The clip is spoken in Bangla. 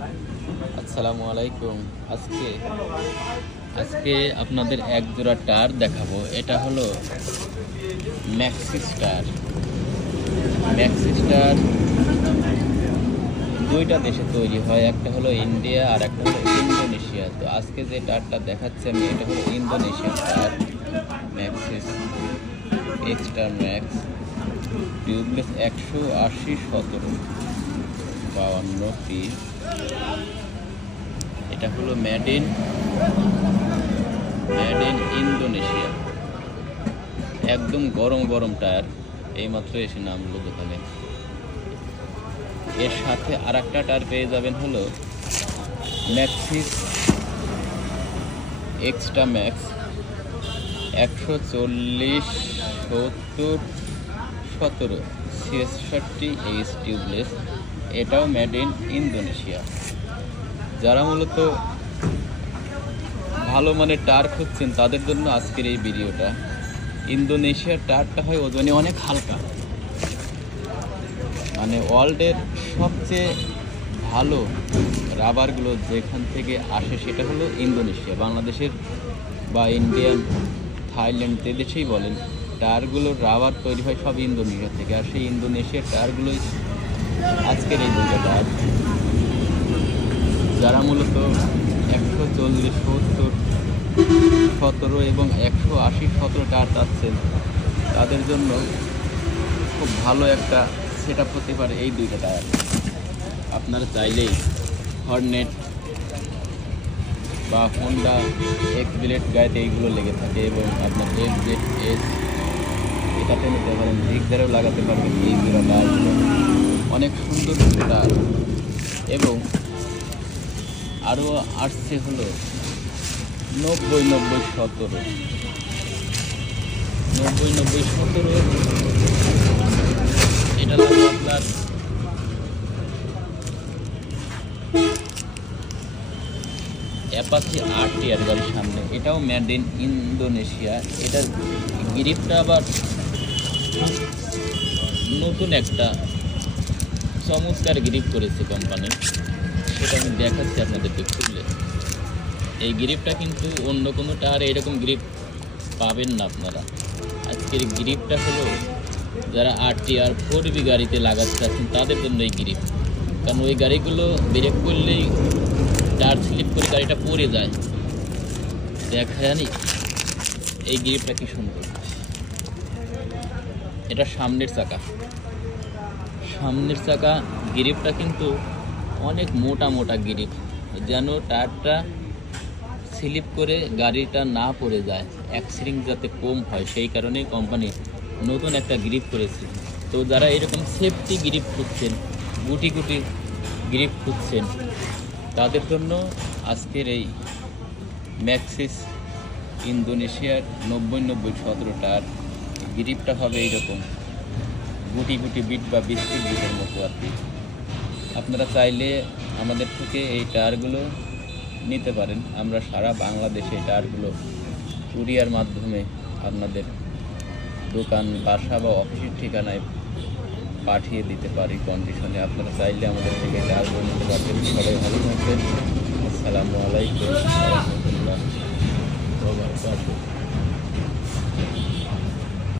আসসালামু আলাইকুম। আজকে আজকে আপনাদের এক জোড়া টার দেখাবো। এটা হলো ম্যাক্সিস টার। ম্যাক্সিস টার দুইটা দেশে তৈরি হয়, একটা হলো ইন্ডিয়া আর একটা হলো ইন্দোনেশিয়া। তো আজকে যে টারটা দেখাচ্ছি আমি, এটা হলো ইন্দোনেশিয়ার টার, Maxxis extra max tubeless 180/17 52 piece. এটা হলো মেড ইন ইন্দোনেশিয়া। একদম গরম গরম টায়ার, এইমাত্র এসে নামলো দোকানে। এর সাথে আর একটা টায়ার পেয়ে যাবেন, হলো ম্যাক্সিস এক্সট্রা ম্যাক্স 140/70/17 66 টিউবলেস। এটাও মেড ইন ইন্দোনেশিয়া। যারা মূলত ভালো মানের টায়ার খুঁজছেন তাদের জন্য আজকের এই ভিডিওটা। ইন্দোনেশিয়ার টায়ারটা হয় ওজনে অনেক হালকা, মানে ওয়ার্ল্ডের সবচেয়ে ভালো রাবারগুলো যেখান থেকে আসে সেটা হলো ইন্দোনেশিয়া। বাংলাদেশের বা ইন্ডিয়ান, থাইল্যান্ড, যে দেশেই বলেন, টায়ারগুলোর রাবার তৈরি হয় সব ইন্দোনেশিয়া থেকে। আর সেই ইন্দোনেশিয়ার টায়ারগুলোই আজকের এই দুটো টায়ার। যারা মূলত 140/70/17 এবং 180/17 টায়ার চাচ্ছেন তাদের জন্য খুব ভালো একটা সেট আপ হতে পারে এই দুইটা টায়ার। আপনারা চাইলেই হর্নেট বা হোন্ডা এক্স ব্লেড গায়েতে এইগুলো লেগে থাকে, এবং আপনার FZ এটাতে নিতে পারেন, জিগজারেও লাগাতে পারবেন এই দুটো টায়ারগুলো। অনেক সুন্দর টায়ার। এবং আরও আসছে হলো 90/90/17 90/90/17। এটা লাগবে আপনার অ্যাপাচি RTR গাড়ির সামনে। এটাও মেড ইন ইন্দোনেশিয়া। এটার গ্রিপটা আবার নতুন একটা চমৎকার গ্রিপ করেছে কোম্পানি, সেটা আমি দেখাচ্ছি আপনাদেরকে খুললে। এই গ্রিপটা কিন্তু অন্য কোনো টায়ারে এরকম গ্রিপ পাবেন না আপনারা। আজকের গ্রিপটা হলো যারা RTR 4B গাড়িতে লাগাতে চাচ্ছেন তাদের জন্য এই গ্রিপ। কারণ ওই গাড়িগুলো ব্রেক করলেই টায়ার স্লিপ করে গাড়িটা পড়ে যায়। দেখা জানি এই গ্রিপটা কি সুন্দর। এটা সামনের চাকা গ্রিপটা কিন্তু অনেক মোটা মোটা গ্রিপ, যেন টায়ারটা স্লিপ করে গাড়িটা না পড়ে যায়, অ্যাক্সিডেন্ট যাতে কম হয়, সেই কারণেই কোম্পানি নতুন একটা গ্রিপ করেছে। তো যারা এরকম সেফটি গ্রিপ খুঁজছেন, গুটি গ্রিপ খুঁজছেন, তাদের জন্য আজকের এই ম্যাক্সিস ইন্দোনেশিয়ার 90/90/17 টায়ার। গ্রিপটা হবে এইরকম গুটি বিট বা বিস্কুট বিটের মতো আর কি। আপনারা চাইলে আমাদের থেকে এই টায়ারগুলো নিতে পারেন। আমরা সারা বাংলাদেশে এই টায়ারগুলো কুরিয়ার মাধ্যমে আপনাদের দোকান, বাসা বা অফিসের ঠিকানায় পাঠিয়ে দিতে পারি কন্ডিশনে। আপনারা চাইলে আমাদের থেকে টায়ারগুলো নিতে পারবেন। সবাই ভালো থাকবেন। আসসালামু আলাইকুম ওয়া রাহমাতুল্লাহ ওয়া বারাকাতুহু।